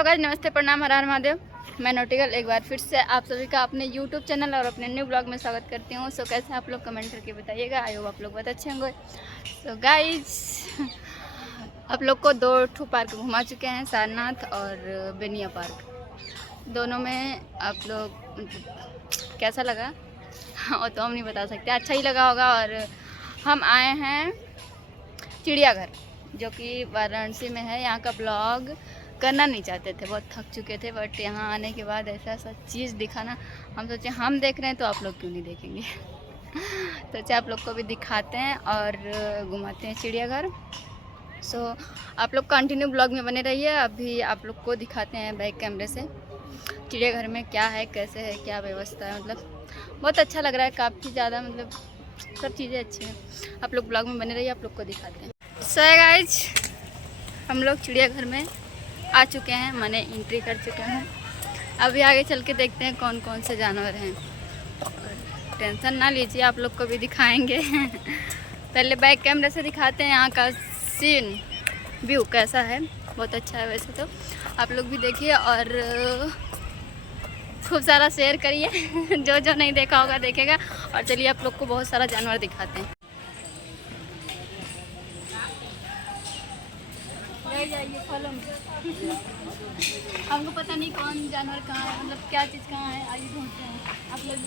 तो गाइस नमस्ते, प्रणाम, हर हर महादेव। मैं नोटिकल एक बार फिर से आप सभी का अपने YouTube चैनल और अपने न्यू ब्लॉग में स्वागत करती हूँ। सो कैसे आप लोग कमेंट करके बताइएगा। आई होप आप लोग बहुत अच्छे होंगे। सो गाइस आप लोग को 2 पार्क घुमा चुके हैं, सारनाथ और बेनिया पार्क। दोनों में आप लोग कैसा लगा और तो हम नहीं बता सकते, अच्छा ही लगा होगा। और हम आए हैं चिड़ियाघर जो कि वाराणसी में है। यहाँ का ब्लॉग करना नहीं चाहते थे, बहुत थक चुके थे, बट यहाँ आने के बाद ऐसा ऐसा चीज़ दिखा ना, हम सोचे हम देख रहे हैं तो आप लोग क्यों नहीं देखेंगे। सोचे आप लोग को भी दिखाते हैं और घुमाते हैं चिड़ियाघर। सो आप लोग कंटिन्यू ब्लॉग में बने रहिए। अभी आप लोग को दिखाते हैं बैक कैमरे से चिड़ियाघर में क्या है, कैसे है, क्या व्यवस्था है। मतलब बहुत अच्छा लग रहा है, काफ़ी ज़्यादा, मतलब सब चीज़ें अच्छी हैं। आप लोग ब्लॉग में बने रहिए, आप लोग को दिखाते हैं। सो गाइज हम लोग चिड़ियाघर में आ चुके हैं, माने एंट्री कर चुके हैं। अभी आगे चल के देखते हैं कौन कौन से जानवर हैं। टेंशन ना लीजिए, आप लोग को भी दिखाएंगे। पहले बैक कैमरे से दिखाते हैं यहाँ का सीन व्यू कैसा है। बहुत अच्छा है वैसे तो, आप लोग भी देखिए और खूब सारा शेयर करिए। जो जो नहीं देखा होगा देखेगा। और चलिए आप लोग को बहुत सारा जानवर दिखाते हैं। जाइए फॉलो में। हमको पता नहीं कौन जानवर कहाँ है, मतलब क्या चीज़ कहाँ है। आइए ढूंढते हैं, आप लोग भी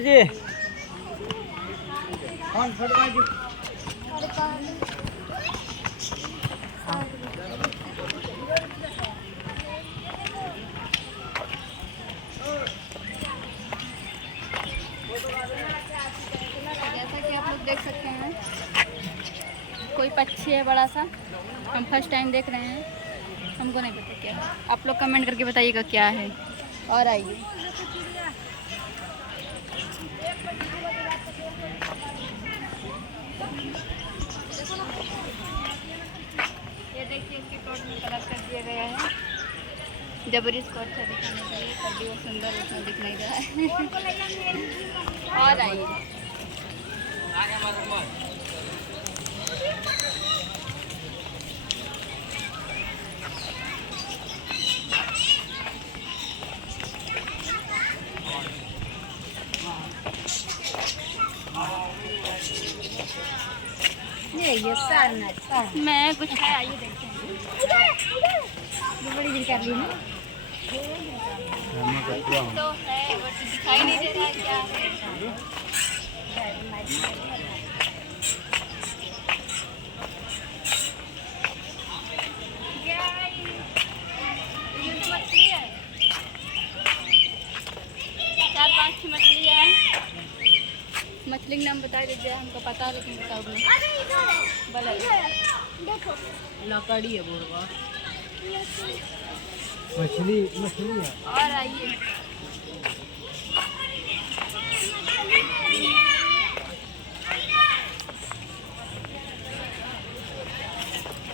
जी कौन फोटो जैसा कि आप लोग देख सकते हैं, कोई पक्षी है बड़ा सा। हम फर्स्ट टाइम देख रहे हैं, हमको नहीं पता क्या है। आप लोग कमेंट करके बताइएगा क्या है। और आइए ये देखिए, इसके टोट में कलर कर दिया गया है। जबरी इसको अच्छा दिखाने के लिए, तभी वो सुंदर उसमें दिख नहीं रहा है। और आइए ये सारनाथ मैं कुछ है, आइए देखते हैं। बड़ी दिन कर ली ना। तो है बट दिखाई नहीं दे रहा है क्या है। ये तो मछली है, 4-5 मछली है। मछली का नाम बता दीजिए, हमको पता है लेकिन बताओगे देखो लकड़ी है बोरवा मछली है। और आइए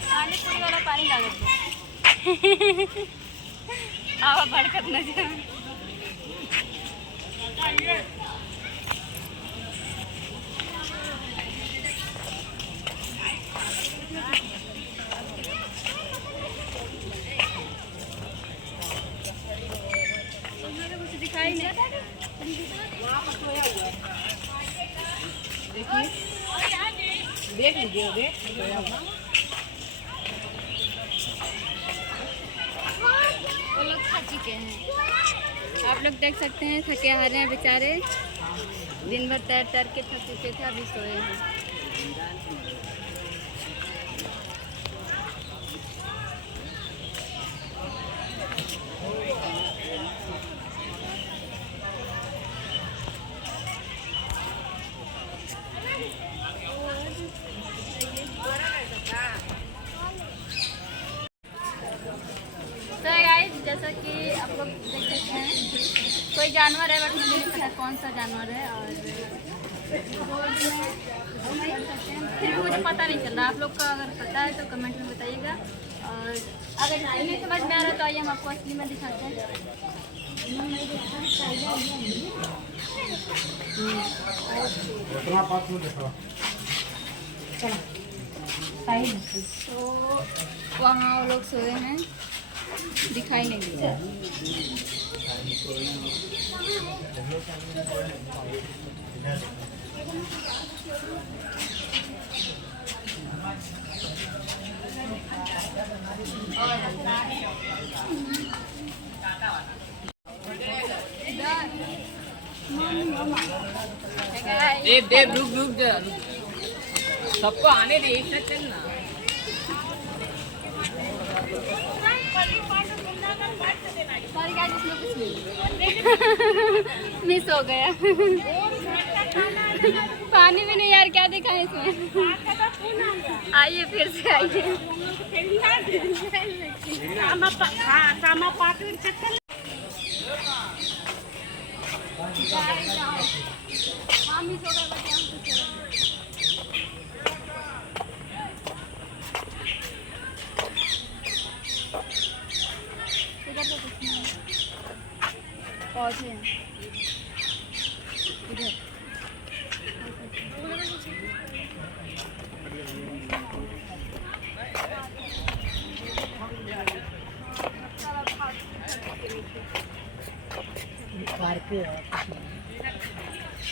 पानी पूरी वाला पानी डाल दो। आवा भड़कत न जाए। कुछ दिखाई नहीं। देख लीजिए वो लोग खा चुके हैं, आप लोग देख सकते हैं। थके हारे हैं बेचारे, दिन भर तैर तैर के थक चुके थे, अभी सोए हैं। तो गाइस जैसा कि आप लोग देख सकते हैं, कोई जानवर है बट मुझे नहीं पता कौन सा जानवर है। और बोर्ड में कर सकते हैं, फिर भी मुझे पता नहीं चल रहा। आप लोग का अगर पता है तो कमेंट में बताइएगा। और अगर नहीं समझ में आ रहा तो आइए हम आपको असली में दिखाते हैं। तो वहाँ वो लोग सोए हैं, दिखाई नहीं दे रहा। देव देव रुक रुक जरा रुक। सबको आने दे, एक साथ चलना। मिस हो गया। पानी भी नहीं यार, क्या दिखाएं इसमें। आइए फिर से आइए। हाँ मिस हो गया बच्चे, हम कुछ इधर तो कुछ नहीं है। पौधे हैं इधर।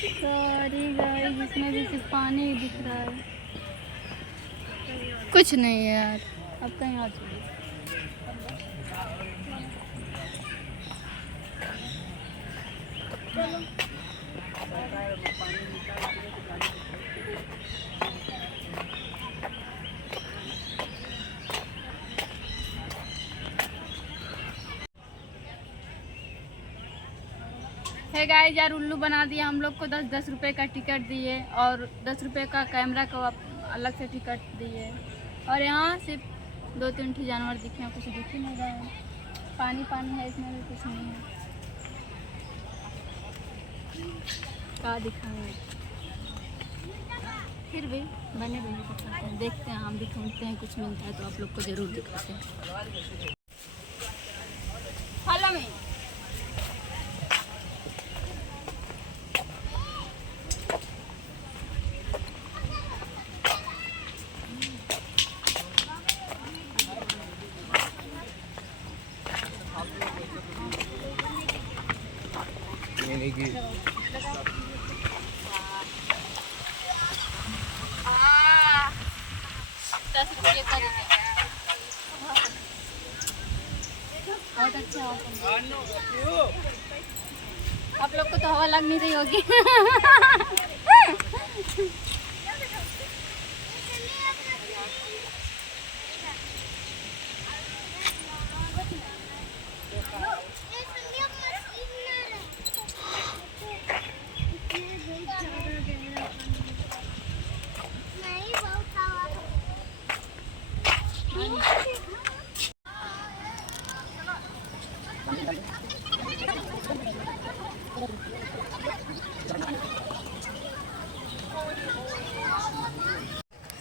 सॉरी गाइस, इसमें भी सिर्फ पानी ही दिख रहा है, कुछ नहीं है यार। अब कहीं और चलिए। है गाइस यार, उल्लू बना दिया हम लोग को। 10-10 रुपये का टिकट दिए और 10 रुपये का कैमरा का अलग से टिकट दिए। और यहाँ सिर्फ 2-3 ठी जानवर दिखे हैं, कुछ दिख ही नहीं रहा है। पानी पानी है, इसमें भी कुछ नहीं है। क्या दिखाएं, फिर भी बने बने दिखाते हैं। देखते हैं, हम भी ढूंढते हैं, कुछ मिलता है तो आप लोग को ज़रूर दिखाते हैं। Follow me. की 10 रुपये का बहुत अच्छा। आप लोग को तो हवा लग नहीं रही होगी।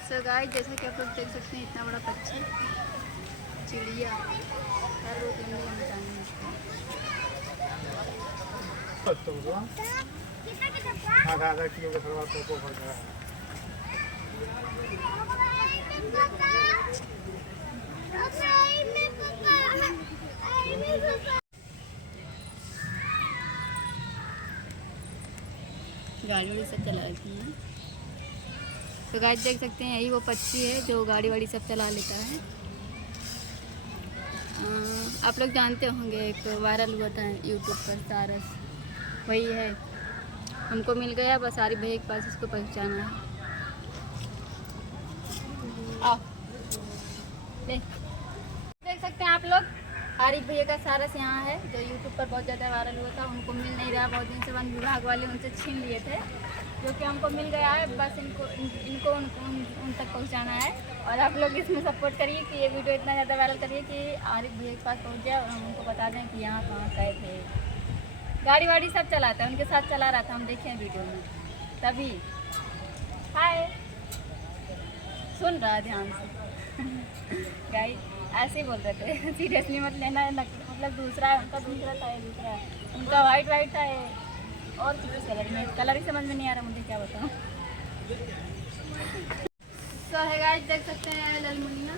सो गाइस, जैसा कि आप लोग देख सकते हैं, इतना बड़ा पक्षी, चिड़िया, हर 2-3 दिन में जाने लगता है। आधा किलो का थोड़ा पोको भर गया। गाड़ी वाड़ी सब चला लेती हैं। तो गाइस देख सकते हैं, यही वो पक्षी है जो गाड़ी वाड़ी सब चला लेता है। आप लोग जानते होंगे, एक वायरल हुआ था यूट्यूब पर, सारस, वही है। हमको मिल गया, बस आरिफ भैया के पास इसको पहुंचाना है। आओ देख सकते हैं आप लोग, आरिफ भैया का सारस यहाँ है, जो यूट्यूब पर बहुत ज़्यादा वायरल हुआ था। उनको मिल नहीं रहा, बहुत दिन से वन विभाग वाले उनसे छीन लिए थे, जो कि हमको मिल गया है। बस इनको उन तक पहुँचाना है। और आप लोग इसमें सपोर्ट करिए कि ये वीडियो इतना ज़्यादा वायरल करिए कि आरिफ भैया के पास पहुँच जाए और हम उनको बता दें कि यहाँ कहाँ गए थे। गाड़ी वाड़ी सब चलाता है, उनके साथ चला रहा था, हम देखे हैं वीडियो में। तभी हाय सुन रहा है ध्यान से। गाइस ऐसे ही बोल रहे थे, सीरियसली मत लेना, मतलब दूसरा है उनका, दूसरा था, दूसरा है। उनका वाइट वाइट है और कुछ कलर में, कलर ही समझ में नहीं आ रहा मुझे, क्या बताऊँ। सो है गाइस, देख सकते हैं लाल मुनिया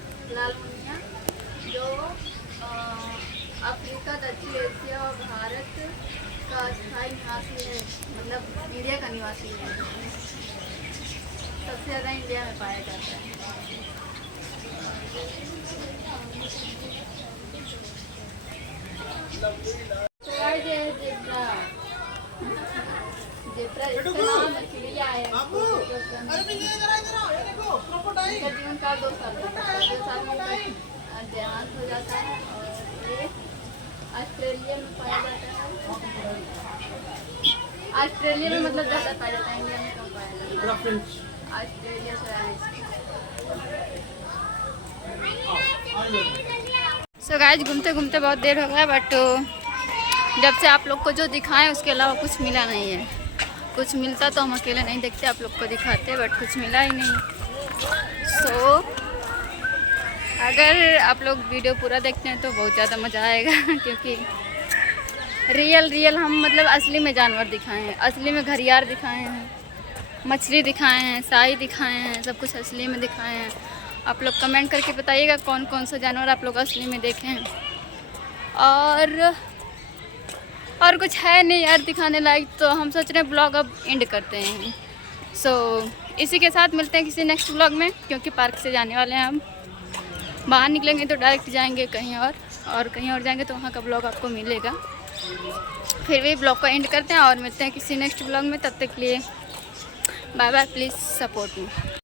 जो अफ्रीका, दक्षिण एशिया और भारत का स्थायी निवासी है, मतलब इंडिया का निवासी है। सबसे ज़्यादा इंडिया में पाया जाता है। तो गाइस ये जेब्रा इसका नाम चिड़िया है। इसका जीवन काल 2 साल होता है। 2 साल में देहांत हो जाता है और ये ऑस्ट्रेलिया में पाया जाता है। ऑस्ट्रेलिया में मतलब ज़्यादा पाया जाता है, इंडिया में कम पाया जाता है। ऑस्ट्रेलिया से सो गाइस, घूमते घूमते बहुत देर हो गया, बट जब से आप लोग को जो दिखाएं उसके अलावा कुछ मिला नहीं है। कुछ मिलता तो हम अकेले नहीं देखते, आप लोग को दिखाते, बट कुछ मिला ही नहीं। सो अगर आप लोग वीडियो पूरा देखते हैं तो बहुत ज़्यादा मज़ा आएगा क्योंकि रियल हम मतलब असली में जानवर दिखाए हैं, असली में घड़ियाल दिखाए हैं, मछली दिखाए हैं, शाही दिखाए हैं, सब कुछ असली में दिखाए हैं। आप लोग कमेंट करके बताइएगा कौन कौन सा जानवर आप लोग असली में देखे हैं। और कुछ है नहीं यार दिखाने लायक, तो हम सोच रहे हैं ब्लॉग अब एंड करते हैं। सो इसी के साथ मिलते हैं किसी नेक्स्ट ब्लॉग में, क्योंकि पार्क से जाने वाले हैं हम। बाहर निकलेंगे तो डायरेक्ट जाएंगे कहीं और कहीं और जाएंगे तो वहाँ का ब्लॉग आपको मिलेगा। फिर भी ब्लॉग को एंड करते हैं और मिलते हैं किसी नेक्स्ट ब्लॉग में। तब तक के लिए bye bye, please support me.